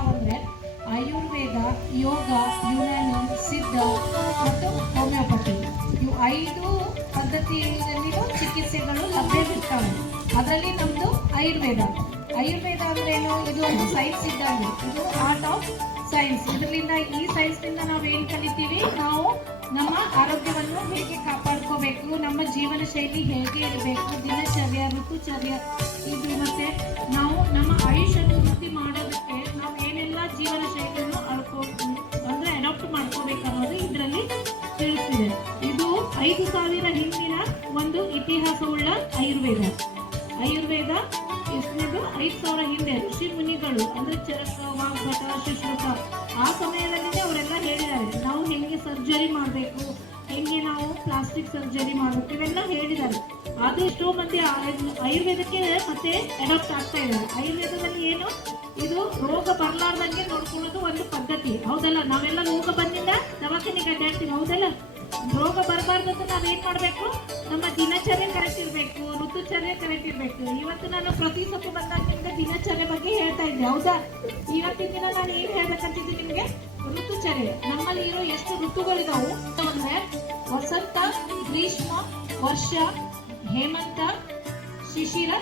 ಅಂದ್ರೆ ಆಯುರ್ವೇದ, ಯೋಗ, ಯುನಾನಿ, ಸಿದ್ಧ ಮತ್ತು ಹೋಮಿಯೋಪತಿ ಇವು 5 ಪದ್ಧತಿಯಲ್ಲಿನೂ ಚಿಕಿತ್ಸೆಗಳು ಲಭ್ಯವಿರ್ತವೆ. ಅದರಲ್ಲಿ ನಮ್ಮದು ಆಯುರ್ವೇದ. ಆಯುರ್ವೇದ ಅಂದ್ರೆ ಏನು? ಇದು ಒಂದು ಸೈನ್ಸ್ ಇದ್ದಂಗೆ, ಇದು ಆರ್ಟ್ ಆಫ್ ಸೈನ್ಸ್. ಇದರಿಂದ ಈ ಸೈನ್ಸ್ನಿಂದ ನಾವು ಏನು ಕಲಿತೀವಿ? ನಾವು ನಮ್ಮ ಆರೋಗ್ಯವನ್ನು ಹೇಗೆ ಕಾಪಾಡ್ಕೋಬೇಕು, ನಮ್ಮ ಜೀವನ ಶೈಲಿ ಹೇಗೆ ಇರಬೇಕು, ದಿನಚರ್ಯ, ಋತುಚರ್ಯ, ಇದು ಮತ್ತೆ ನಾವು ನಮ್ಮ ಆಯುಷ್ಯನ್ನು ವೃದ್ಧಿ ಮಾಡೋದಕ್ಕೆ ನಾವು ಏನೆಲ್ಲ ಜೀವನ ಶೈಲಿಯನ್ನು ಅಂದ್ರೆ ಅಡಾಪ್ಟ್ ಮಾಡ್ಕೋಬೇಕು ಅನ್ನೋದು ಇದರಲ್ಲಿ ತಿಳಿಸಿದೆ. ಇದು 5,000 ಹಿಂದಿನ ಒಂದು ಇತಿಹಾಸವುಳ್ಳ ಆಯುರ್ವೇದ. ಆಯುರ್ವೇದ ಎಷ್ಟನೇದು? 5,000 ಹಿಂದೆ ಋಷಿ ಮುನಿಗಳು ಅಂದ್ರೆ ಚರಕ, ವಾಗ್ಭಟ, ಶುಶ್ರುತ ಆ ಸಮಯದಲ್ಲಿ ಅವರೆಲ್ಲ ಹೇಳಿದ್ದಾರೆ ನಾವು ಹೆಂಗೆ ಸರ್ಜರಿ ಮಾಡಬೇಕು, ಹೆಂಗೆ ನಾವು ಪ್ಲಾಸ್ಟಿಕ್ ಸರ್ಜರಿ ಮಾಡಬೇಕು, ಇವೆಲ್ಲ ಹೇಳಿದ್ದಾರೆ. ಆದ್ರೆ ಎಷ್ಟೋ ಮಂದಿ ಆಯುರ್ವೇದಕ್ಕೆ ಮತ್ತೆ ಅಡಾಪ್ಟ್ ಆಗ್ತಾ ಇದ್ದಾರೆ. ಆಯುರ್ವೇದದಲ್ಲಿ ಏನು? ಇದು ರೋಗ ಬರ್ಲಾರ್ದಂಗೆ ನೋಡ್ಕೊಳ್ಳೋದು ಒಂದು ಪದ್ಧತಿ, ಹೌದಲ್ಲ? ನಾವೆಲ್ಲ ರೋಗ ಬಂದಿಂದ ದವಾಖಾನೆಗೆ ಅಡ್ಡಾಡ್ತೀವಿ, ಹೌದಲ್ಲ? ರೋಗ ಬರಬಾರ್ದಂತ ನಾವೇನ್ ಮಾಡ್ಬೇಕು? ನಮ್ಮ ದಿನಚರ್ಯ ಕರೆಕ್ಟ್ ಇರ್ಬೇಕು, ಋತುಚರ್ಯ ಕರೆಕ್ಟ್ ಇರ್ಬೇಕು. ಇವತ್ತು ನಾನು ಪ್ರತಿ ಸತ್ತು ಬಂದಾಗ ನಿಮ್ಗೆ ದಿನಚರ್ಯ ಬಗ್ಗೆ ಹೇಳ್ತಾ ಇದ್ದೆ, ಹೌದಾ? ಇವತ್ತಿನ ದಿನ ನಾನು ಏನ್ ಹೇಳ್ಬೇಕಂತಿದ್ದೆ ನಿಮ್ಗೆ? ಋತುಚರ್ಯ. ನಮ್ಮಲ್ಲಿ ಇರೋ ಎಷ್ಟು ಋತುಗಳಿದಾವು ಅಂದ್ರೆ ವಸಂತ, ಗ್ರೀಷ್ಮ, ವರ್ಷ, ಹೇಮಂತ, ಶಿಶಿರ,